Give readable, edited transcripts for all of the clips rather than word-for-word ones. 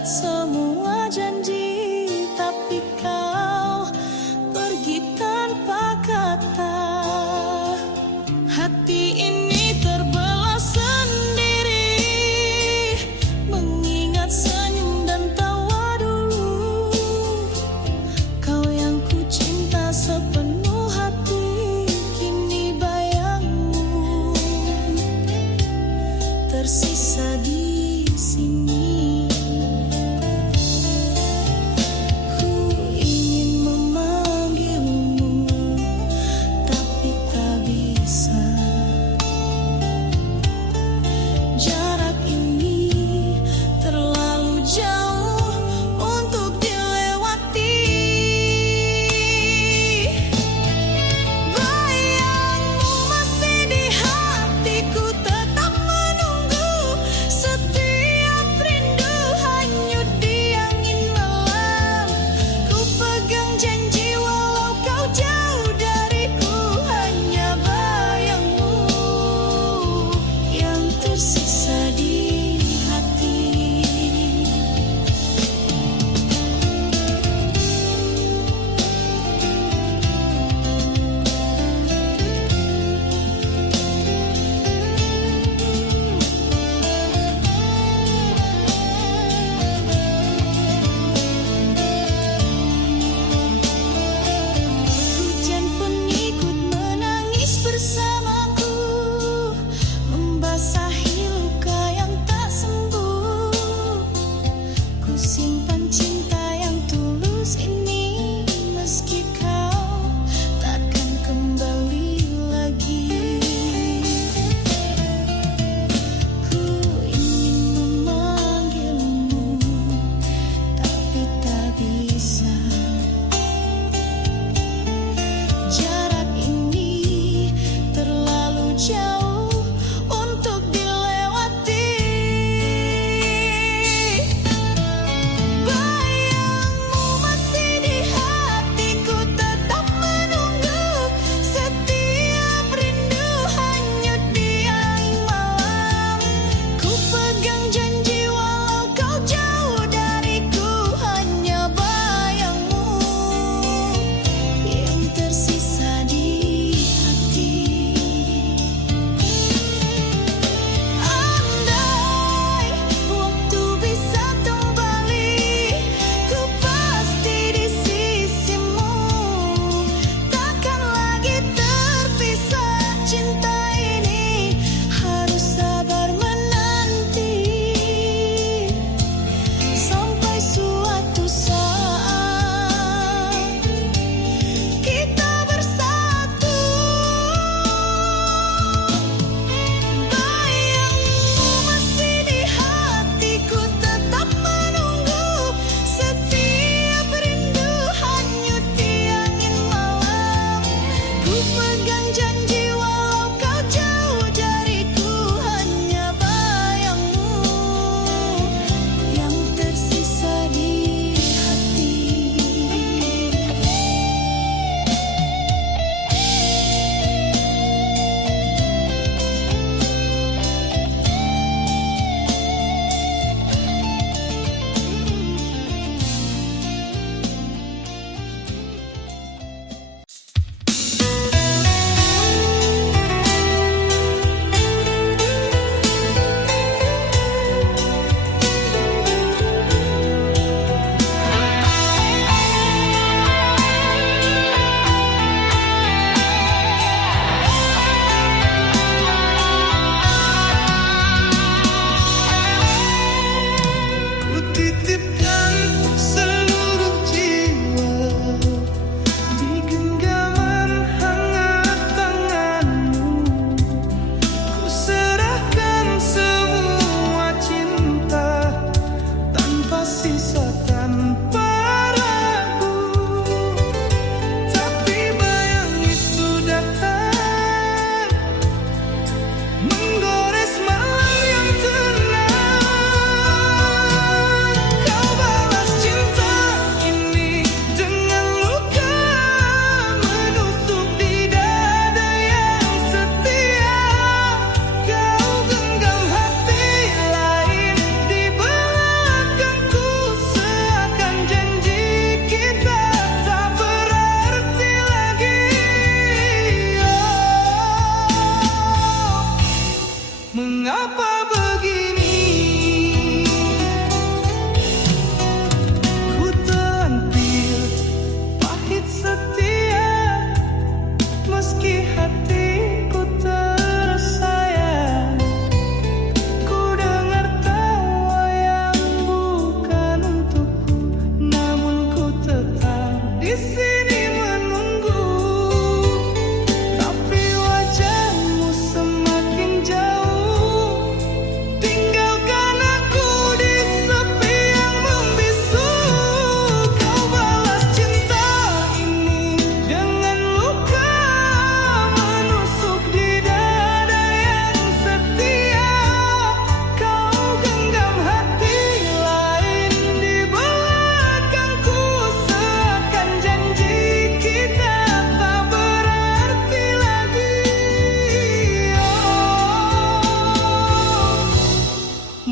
buat semua janji, tapi kau pergi tanpa kata. Hati ini terbelah sendiri, mengingat senyum dan tawa dulu. Kau yang ku cinta sepenuh hati, kini bayangmu tersisa di sini. Ku ingin memanggilmu, tapi tak bisa. Jarak ini terlalu jauh untuk dilewati. Bayangmu masih di hatiku, tetap menunggu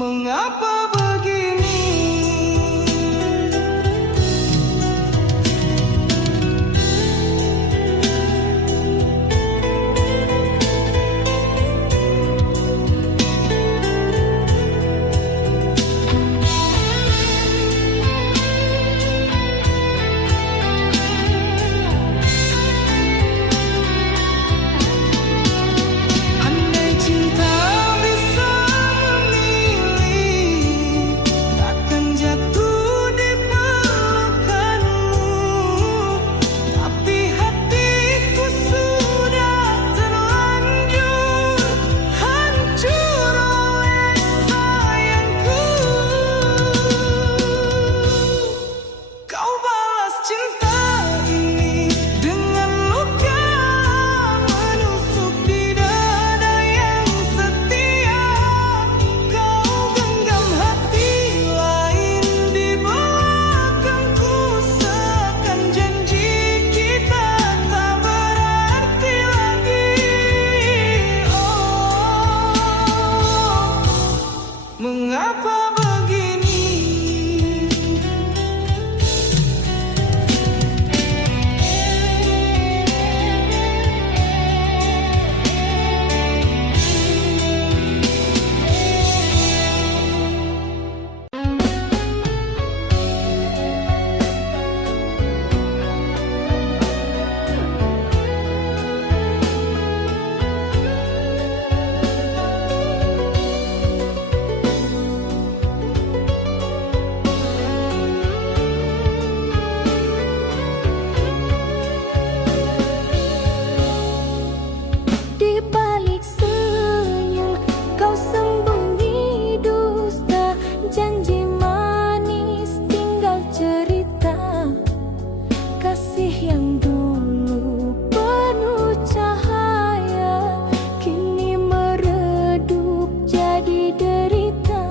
Mengapa begini? Andai cinta bisa memilih, takkan jatuh di pelukanmu. Tapi hatiku sudah terlanjur hancur oleh sayangku. Kau balas cinta ini dengan luka menusuk di dada yang setia. Kau genggam hati lain di belakangku, seakan janji kita tak berarti lagi. Oh, mengapa begini? Di balik senyum kau sembunyi dusta, janji manis tinggal cerita. Kasih yang dulu penuh cahaya kini meredup jadi derita.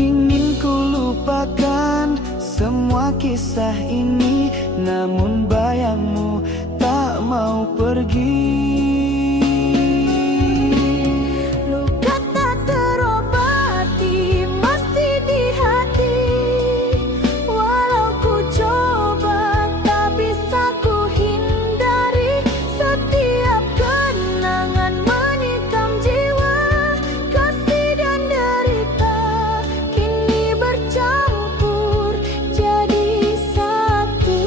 Ingin ku lupakan semua kisah ini, namun bayangmu tak mau pergi. Luka tak terobati masih di hati, walau ku coba tak bisa ku hindari. Setiap kenangan menikam jiwa, kasih dan derita kini bercampur jadi satu.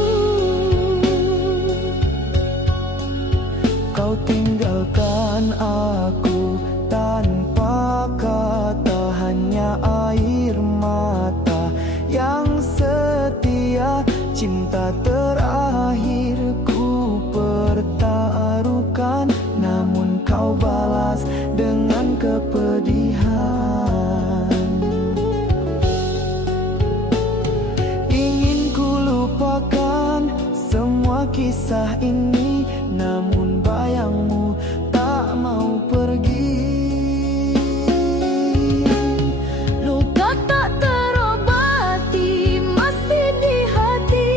Kau tinggalkan aku tanpa kata, hanya air mata yang setia. Cinta terakhir ku pertaruhkan, namun kau balas dengan kepedihan. Ingin ku lupakan semua kisah ini, namun bayangmu tak mau pergi. Luka tak terobati masih di hati,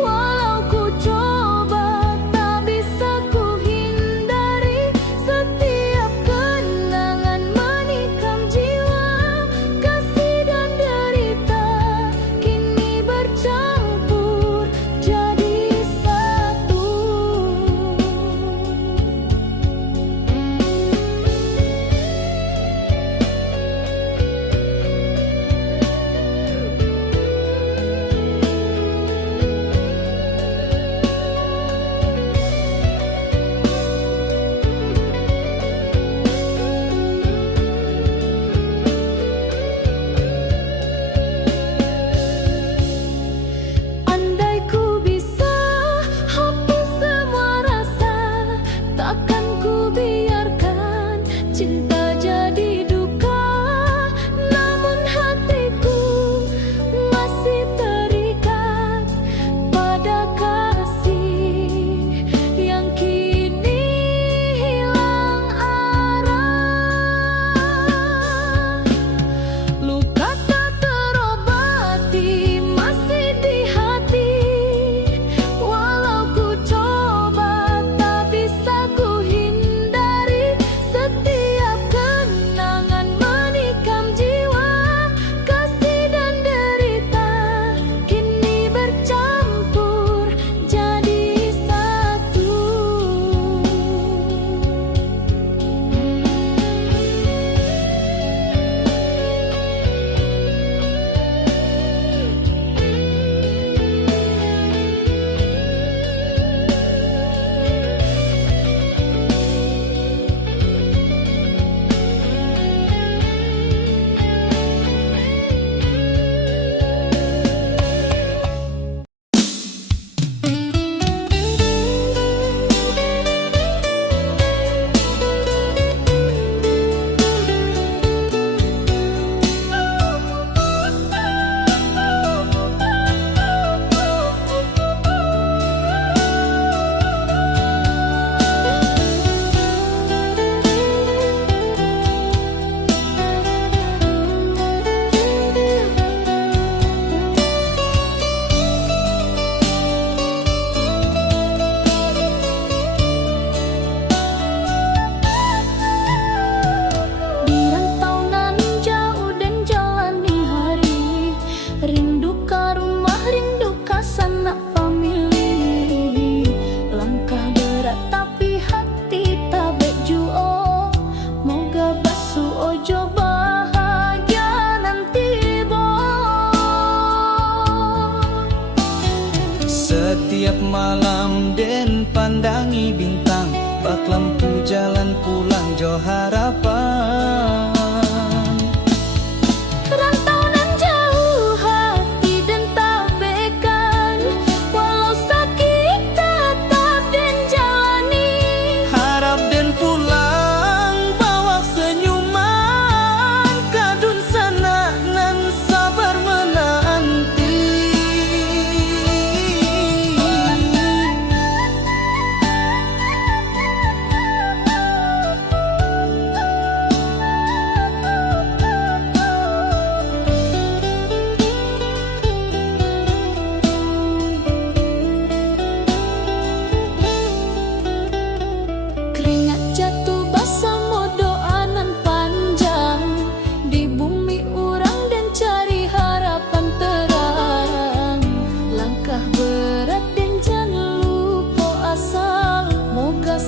walau ku coba tak bisa ku hindari. Setiap kenangan menikam jiwa, kasih dan derita kini bercampur jadi satu.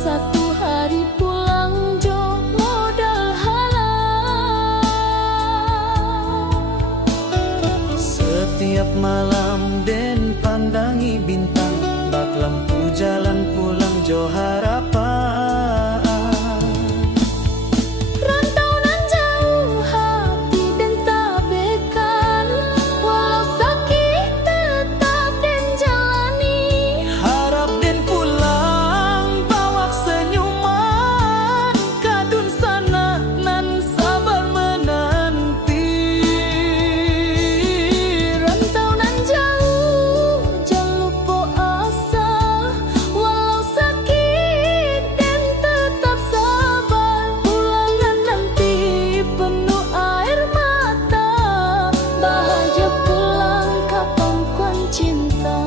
Satu hari pulang jo modal halal. Setiap malam den pandangi bintang, bak lampu jalan pulang jo harapan. Rantau nan jauh hati den tak bekan, walau sakit tetap den jalani. Harap den pulang bawa senyuman, kadun sana nan sabar menanti. Rantau nan jauh jangan lupa asa, walau sakit den tetap sabar. Pulangan nanti penuh air mata, bahagia pulang ke pangkuan cinta.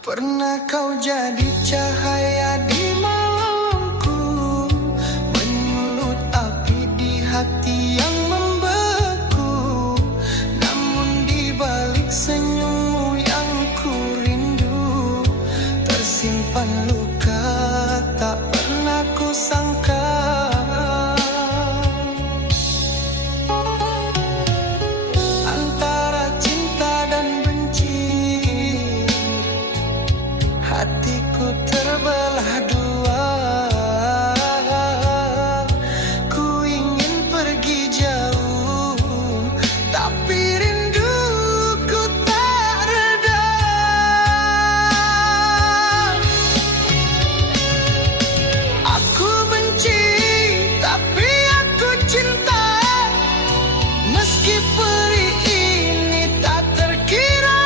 Pernah kau jadi cahaya di malamku, menyulut api di hati yang membeku. Namun di balik senyummu yang ku rindu, tersimpan luka tak pernah ku sangka. Antara cinta dan benci, hatiku terbelah dua. Ku ingin pergi jauh, tapi rinduku tak reda. Aku benci, tapi aku cinta. Meski perih ini tak terkira,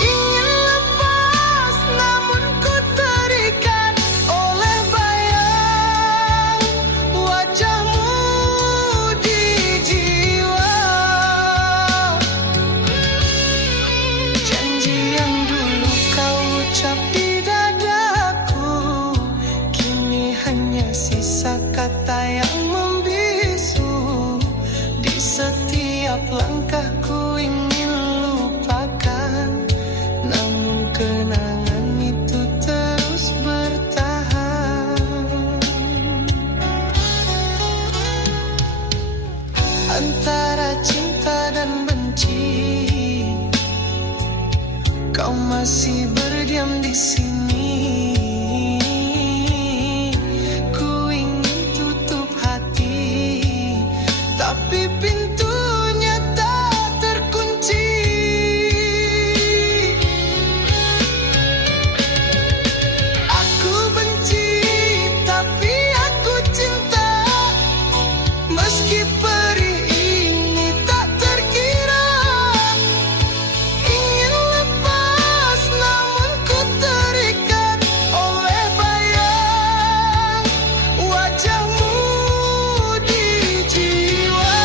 ingin lepas namun ku terikat oleh bayang wajahmu di jiwa. Janji yang dulu kau ucap di dadaku, kini hanya sisa kata yang membisu. Di setiap langkahku ingin lupakan, namun kenangan itu terus bertahan. Antara cinta dan benci, kau masih berdiam di sini. Ku ingin tutup hati, tapi pintunya tak terkunci. Aku benci, tapi aku cinta. Meski perih ini tak terkira, ingin lepas namun ku terikat oleh bayang wajahmu di jiwa.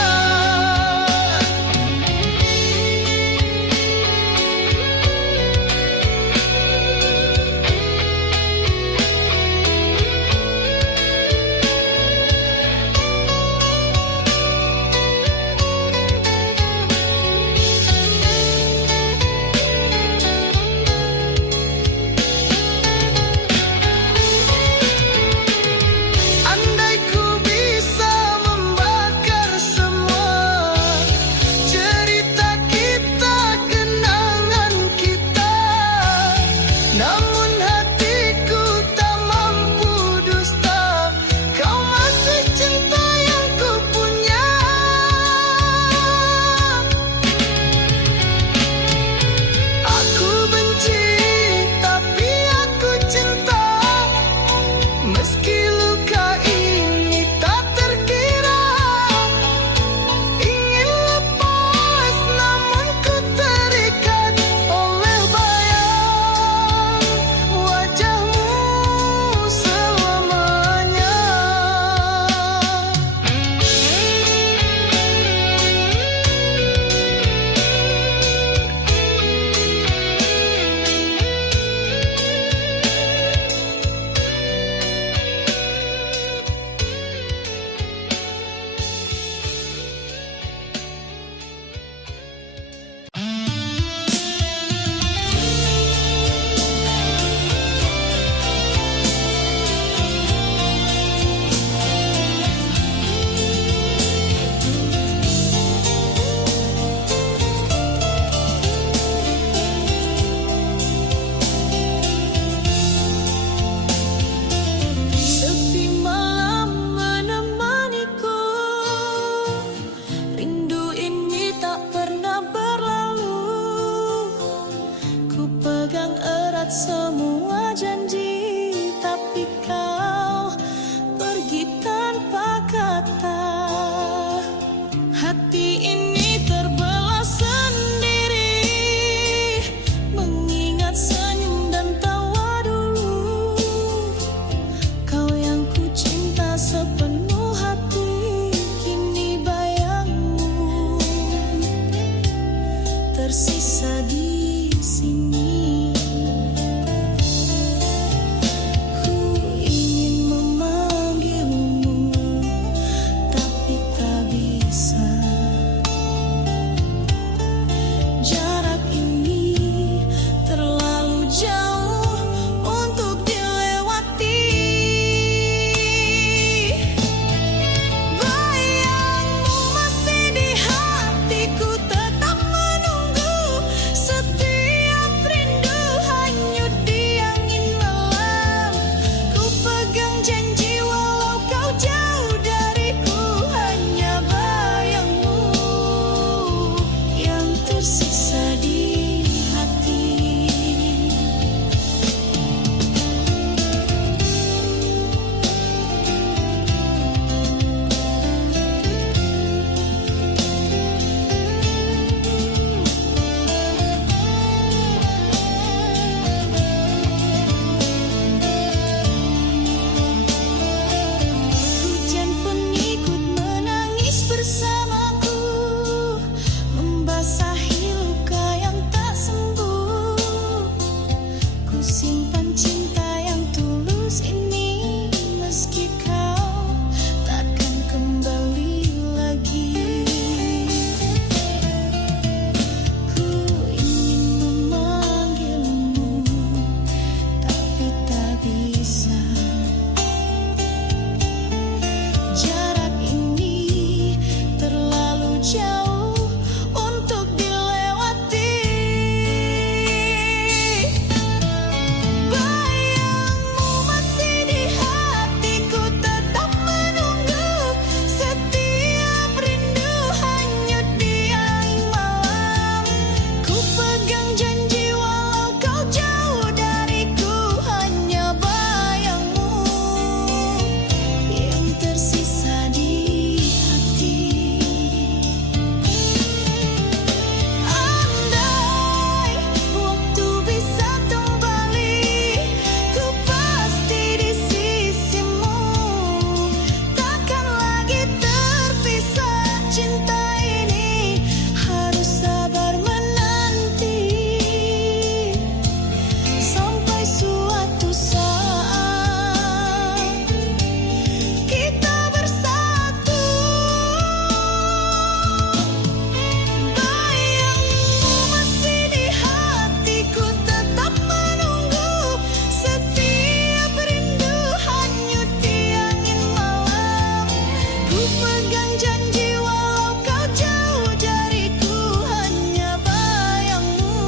pegang janji walau kau jauh dariku, hanya bayangmu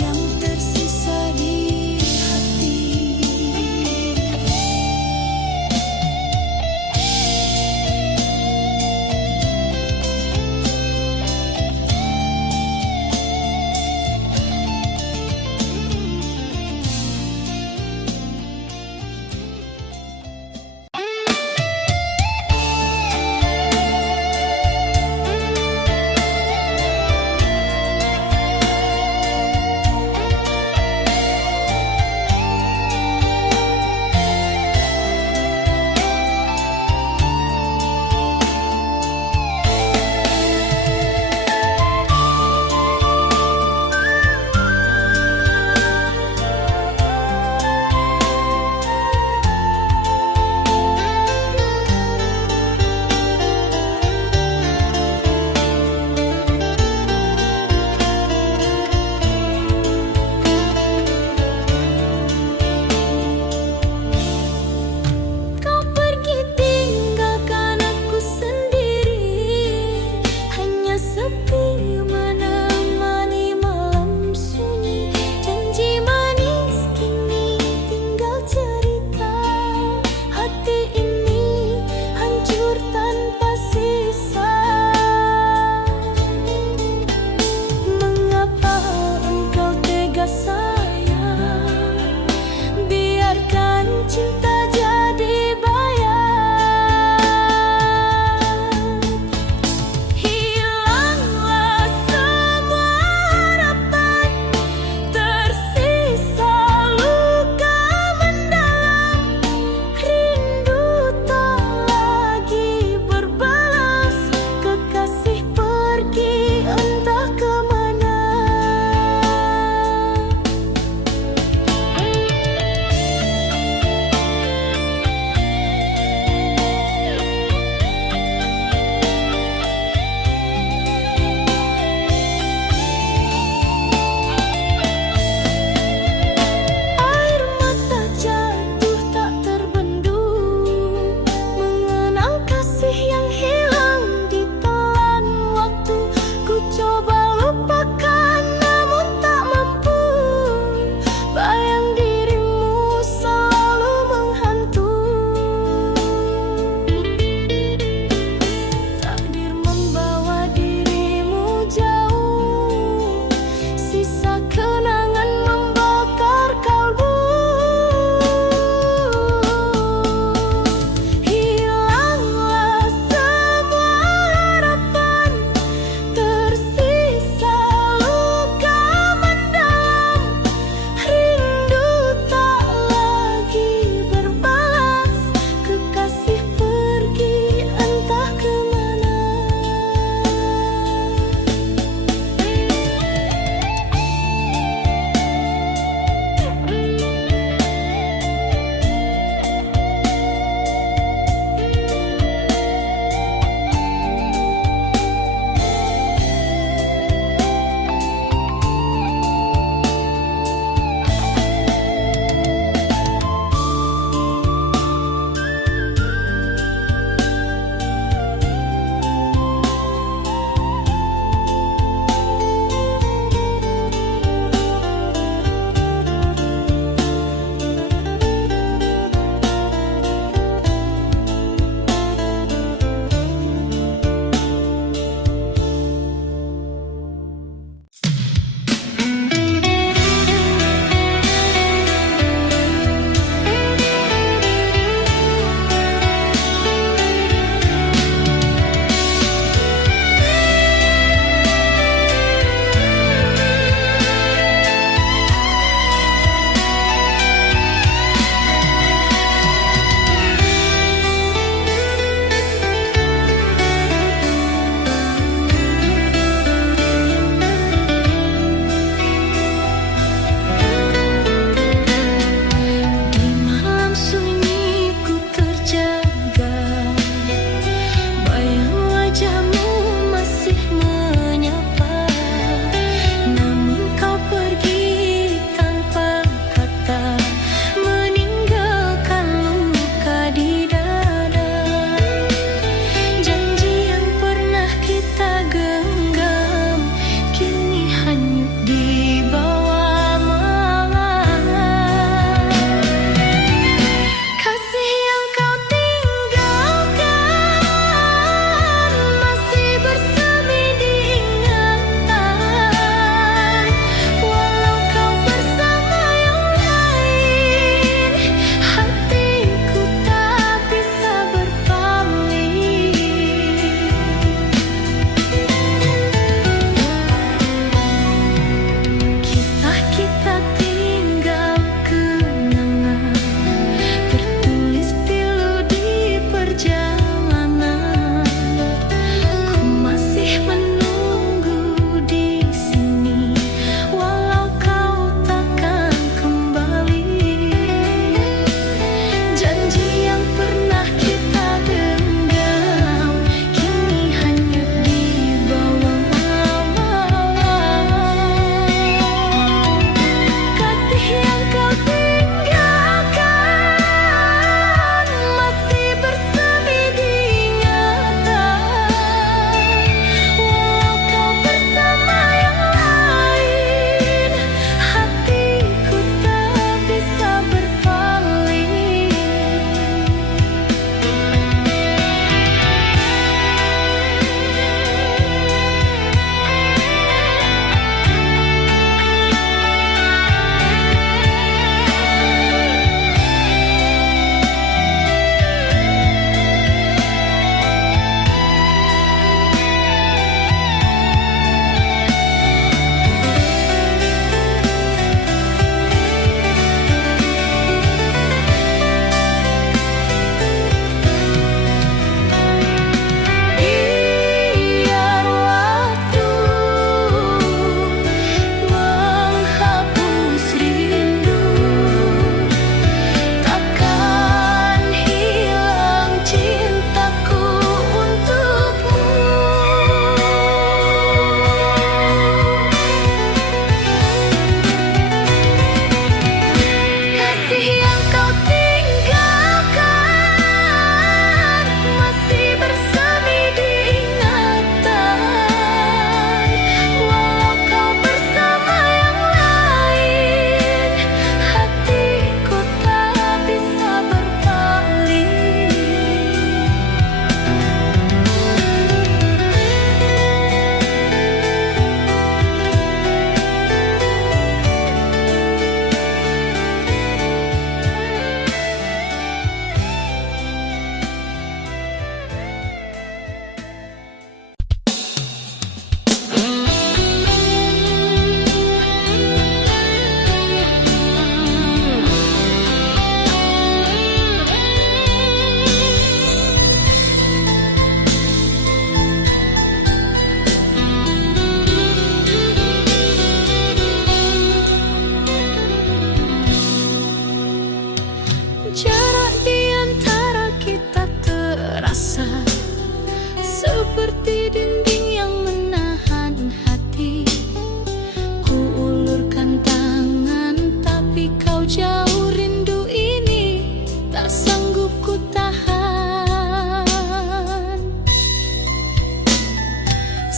yang tersisa di hati.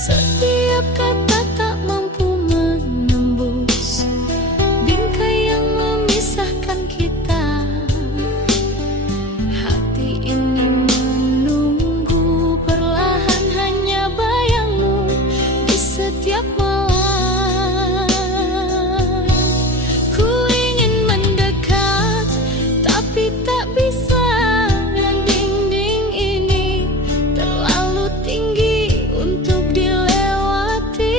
Setiap kata tak mampu menembus bingkai yang memisahkan kita. Hati ini menunggu perlahan hanya bayangmu di setiap malam. Ku ingin mendekat tapi tak bisa. Dinding ini terlalu tinggi untuk dilewati.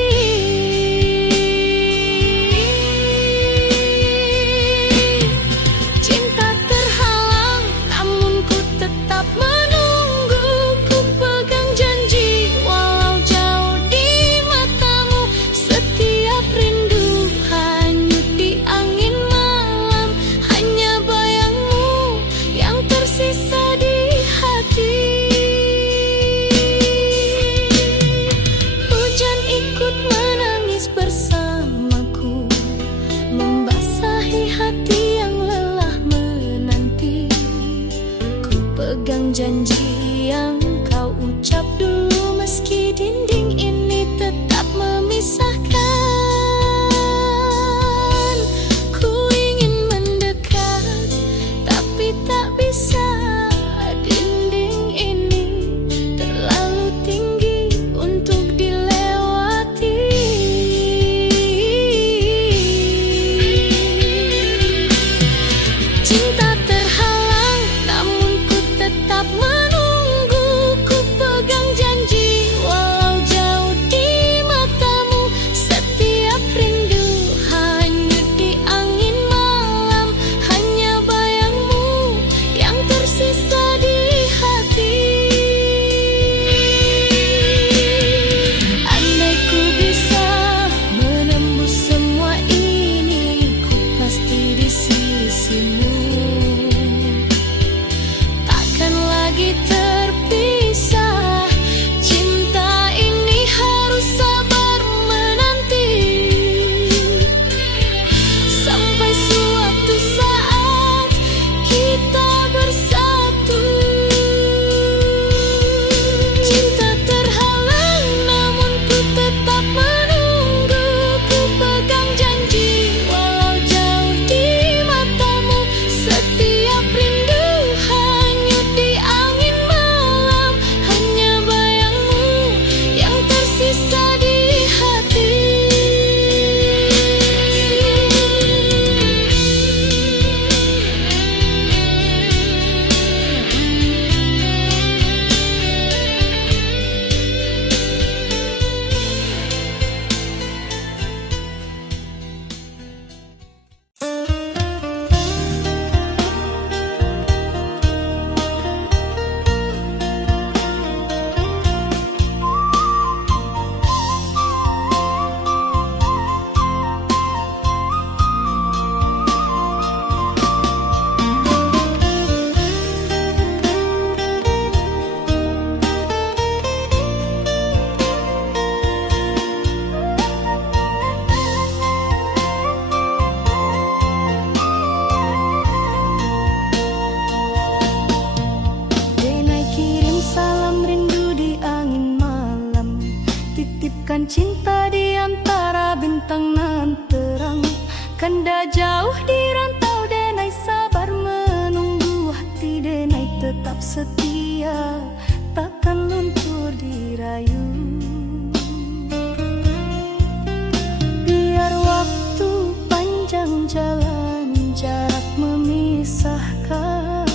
Cinta terhalang namun ku tetap menunggu. Ku pegang janji walau jauh di matamu. Setiap rindu hanyut di angin malam. Hanya bayangmu yang tersisa di hati. Hujan ikut menangis bersamaku, membasahi hati yang lelah menanti. Ku pegang janji yang kau ucap dulu, meski dinding ini tetap memisahkan. Ku ingin mendekat tapi tak bisa. Dinding ini terlalu tinggi untuk dilewati. Cinta terhalang namun ku tetap menunggu. Ku pegang janji walau jauh di matamu. Setiap rindu hanyut di angin malam. Hanya bayangmu yang tersisa di hati. Andai ku bisa menembus semua ini, ku pasti di sisimu. Takkan lagi terpisah. Cinta ini harus sabar menanti sampai suatu saat kita bersatu. Cinta terhalang namun ku tetap menunggu. Ku pegang janji walau jauh di matamu. Setiap rindu hanyut di angin malam. Hanya bayangmu yang tersisa di hati. Denai kirim salam rindu di angin malam. Titipkan cinta di antara bintang nan terang. Kanda jauh di rantau, Denai sabar menunggu. Hati Denai tetap setia, takkan luntur dirayu. Biar waktu panjang jalan, jarak memisahkan.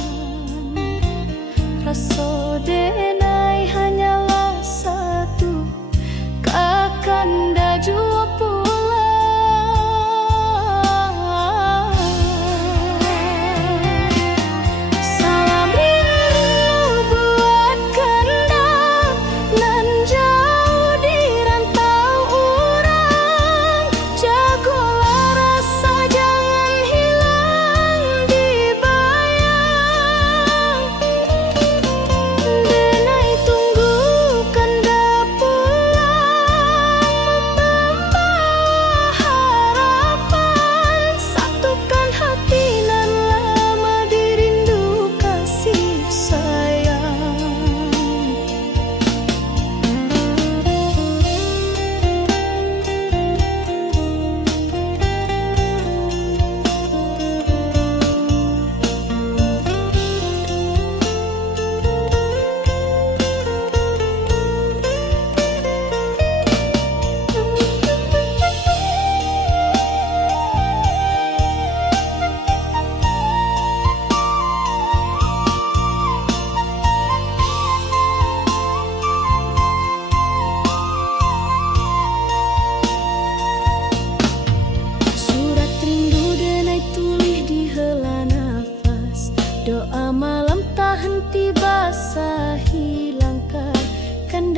Rasa Denai hanyalah satu, kakanda jua pulang. Salam rindu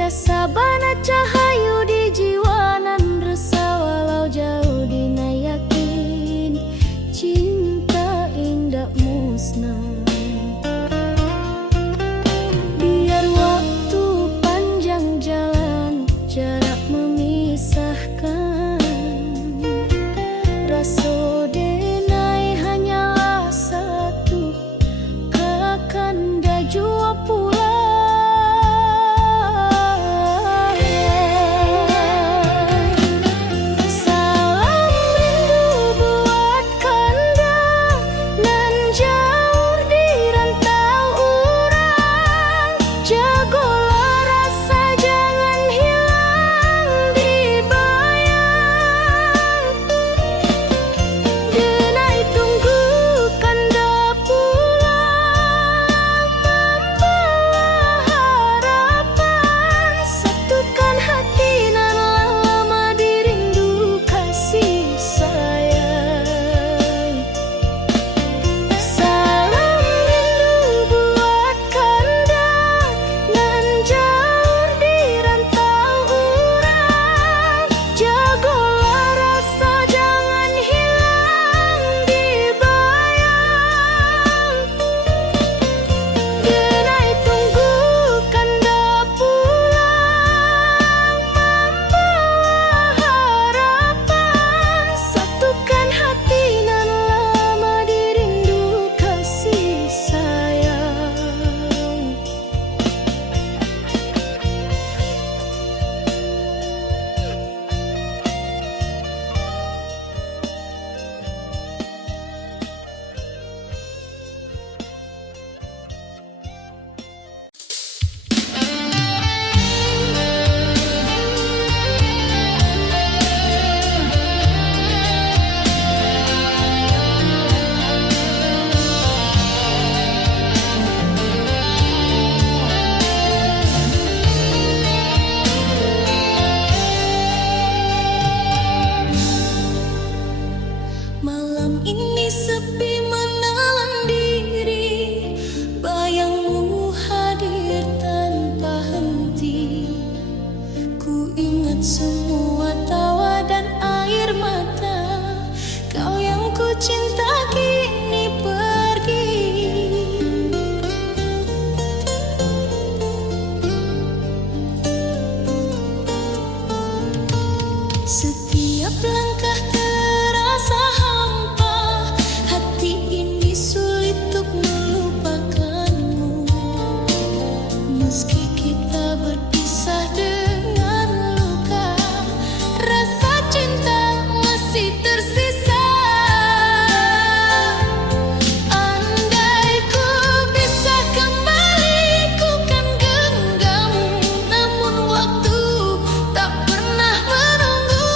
Tiasa bana cahayu di jiwa nan resah walau jauh dina yakin cinta indah musnah. Biar waktu panjang jalan jarak memisahkan, rasa denai hanyalah satu, kakanda jua pulang. Malam ini sepi menelan diri, bayangmu hadir tanpa henti. Ku ingat semua tawa dan air mata, kau yang ku cinta kini pergi. Setiap langkah terasa hampa, hati ini sulit untuk melupakanmu. Meski kita berpisah dengan luka, rasa cinta masih tersisa. Andai ku bisa kembali, ku kan genggammu. Namun waktu tak pernah menunggu.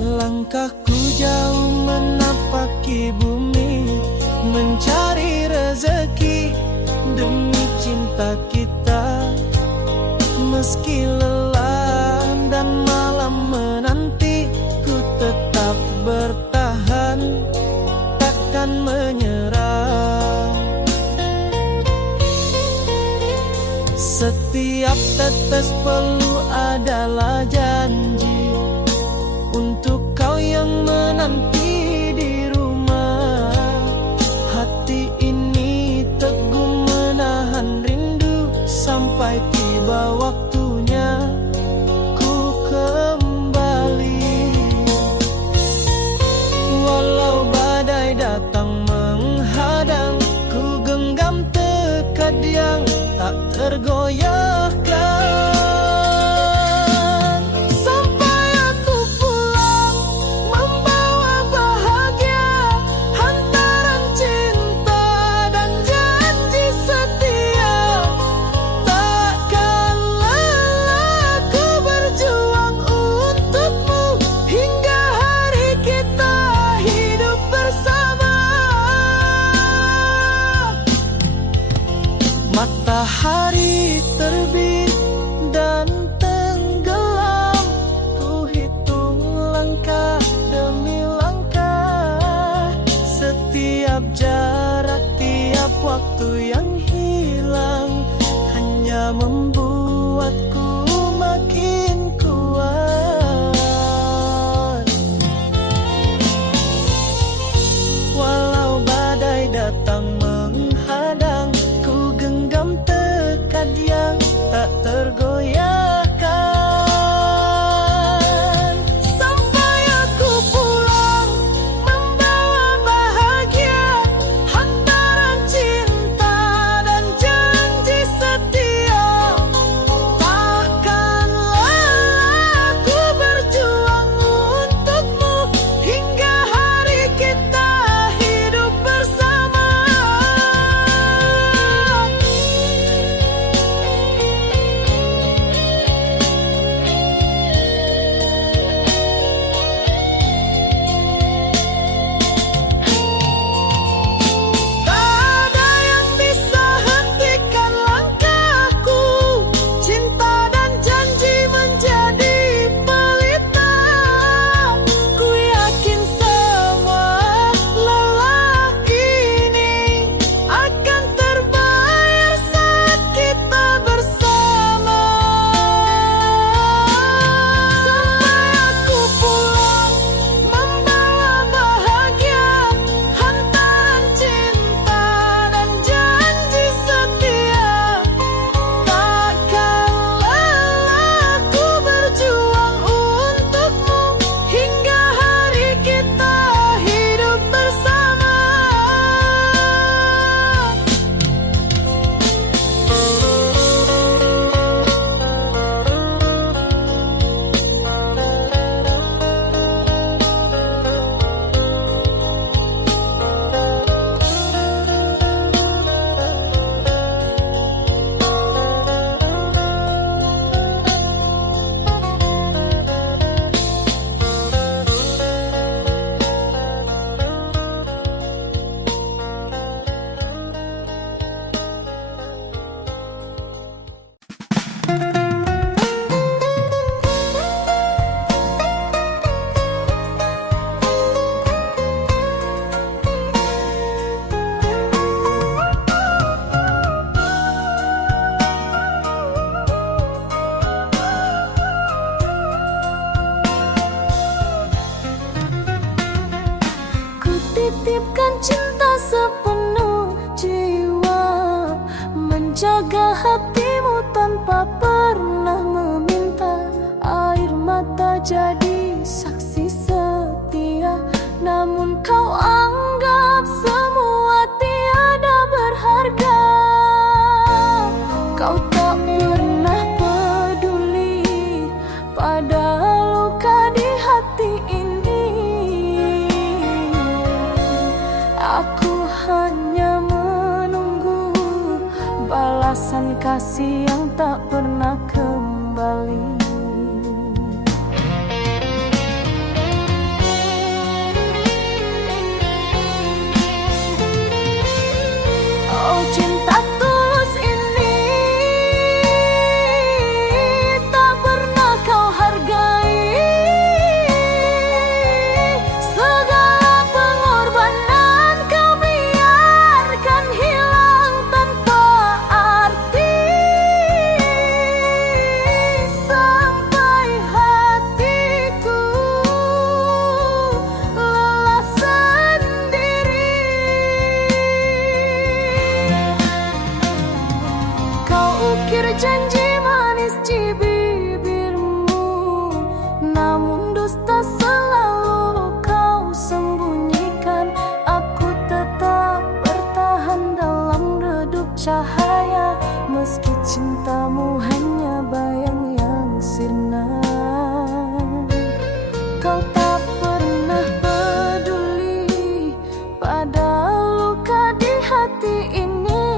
Langkahku jauh menapaki bumi, mencari rezeki demi cinta kita. Meski lelah dan malam menanti, ku tetap bertahan, takkan menyerah. Setiap tetes peluh adalah janji untuk kau yang menanti di rumah. Hati ini teguh menahan rindu sampai tiba waktunya ku kembali. Walau badai datang menghadang, ku genggam tekad yang tak tergoyahkan. tak pernah kembali. Oh cinta tulus ini tak pernah kau hargai. Segala pengorbanan kau biarkan hilang tanpa arti. Sampai hatiku lelah sendiri. Kau ukir janji manis di bibirmu, namun dusta selalu kau sembunyikan. Aku tetap bertahan dalam redup cahaya, meski cintamu hanya bayang yang sirna. Kau tak pernah peduli pada luka di hati ini.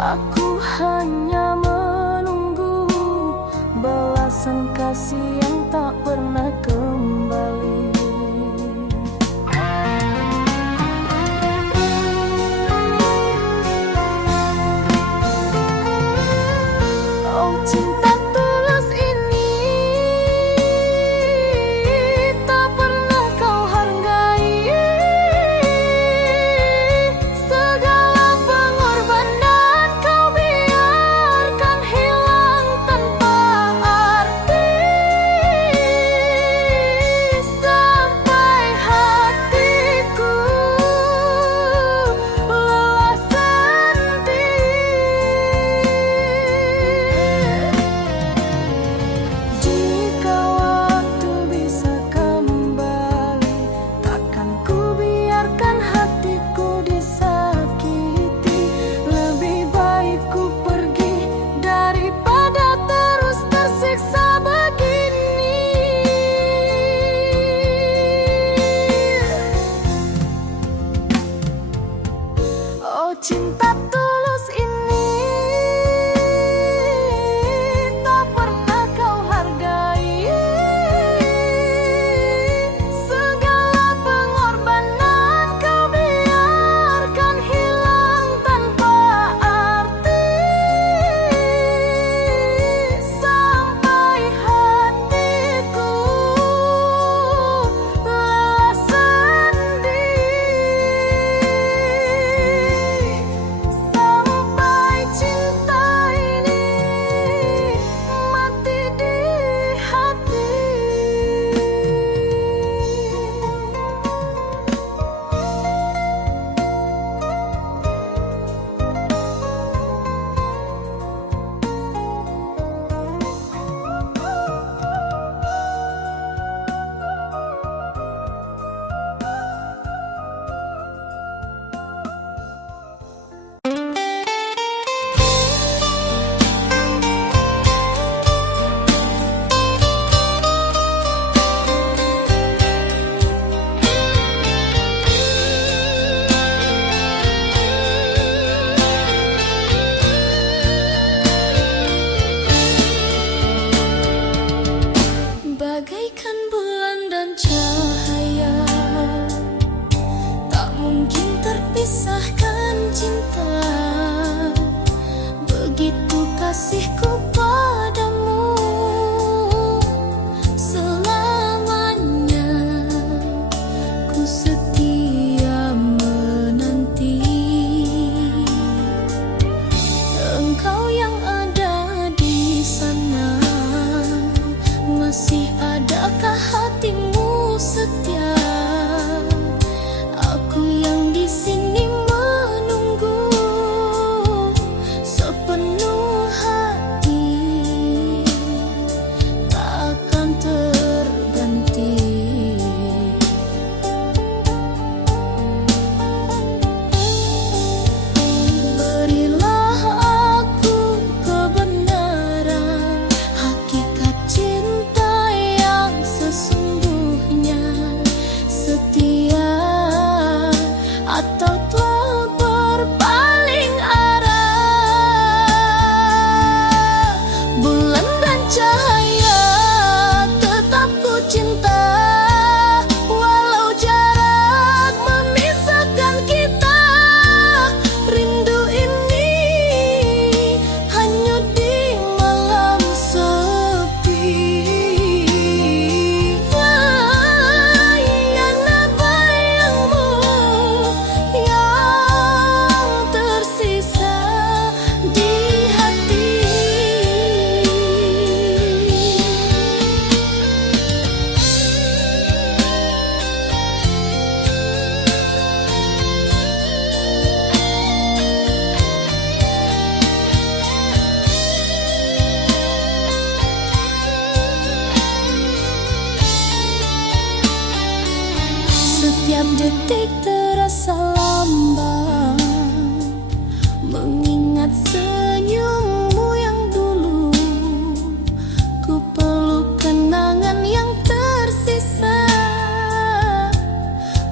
Aku hanya menunggu balasan kasih yang tak pernah kembali. Oh cinta tulus ini tak pernah kau hargai. Segala pengorbanan kau biarkan hilang tanpa arti. Sampai hatiku lelah sendiri. Jika waktu bisa kembali, takkan ku biarkan hatiku disakiti. Lebih baik ku pergi daripada terus tersiksa begini. Oh cinta tulus ini tak pernah kau hargai. Segala pengorbanan kau biarkan hilang tanpa arti. Sampai hatiku lelah sendiri. Sampai cinta ini mati di hati. Bagaikan bulan dan cahaya, tak mungkin terpisahkan cinta. Begitu kasihku padamu selamanya, ku setia menanti. Engkau yang ada di sana, masih adakah hatimu setia? Aku yang di sini menunggu sepenuh hati, tak akan terganti. Berilah aku detik terasa lambat, mengingat senyummu yang dulu. Ku peluk kenangan yang tersisa,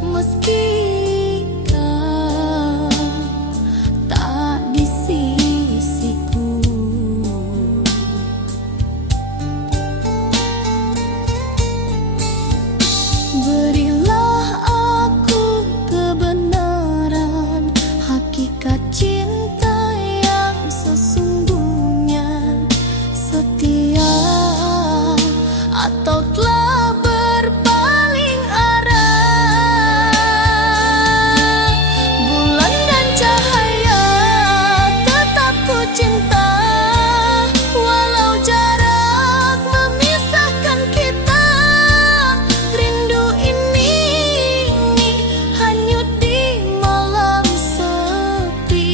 meski kau tak di sisiku. Berilah aku kebenaran, hakikat cinta yang sesungguhnya. Setia atau telah berpaling arah, bulan dan cahaya tetap ku cinta, walau jarak memisahkan kita. Rindu ini hanyut di malam sepi,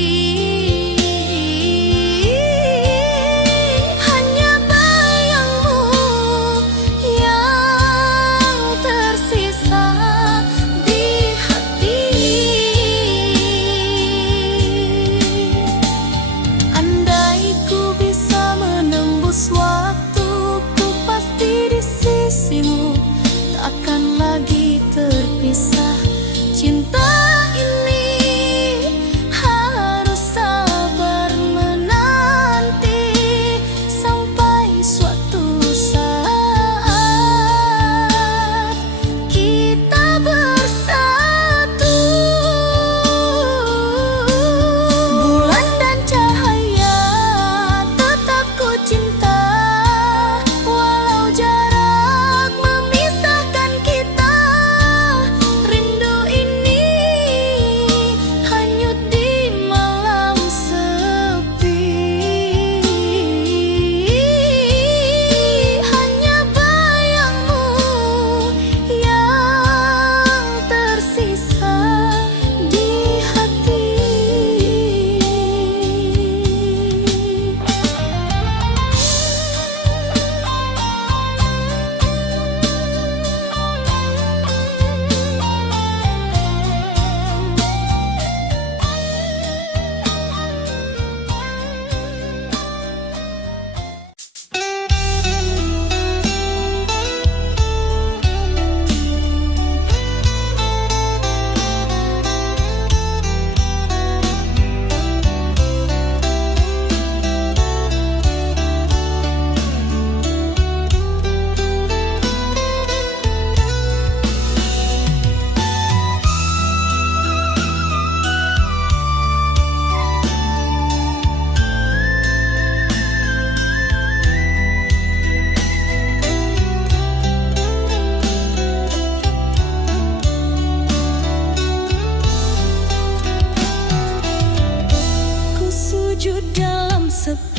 hanya bayangmu yang tersisa di hati. Andai ku bisa menembus waktu, ku pasti di sisimu, takkan lagi terpisah. Cinta ini harus sabar menanti sampai suatu saat kita bersatu. Bulan dan cahaya tetap ku cinta, walau jarak memisahkan kita. Rindu ini hanyut di malam sepi, hanya bayangmu yang tersisa di hati. Ku sujud dalam sepi,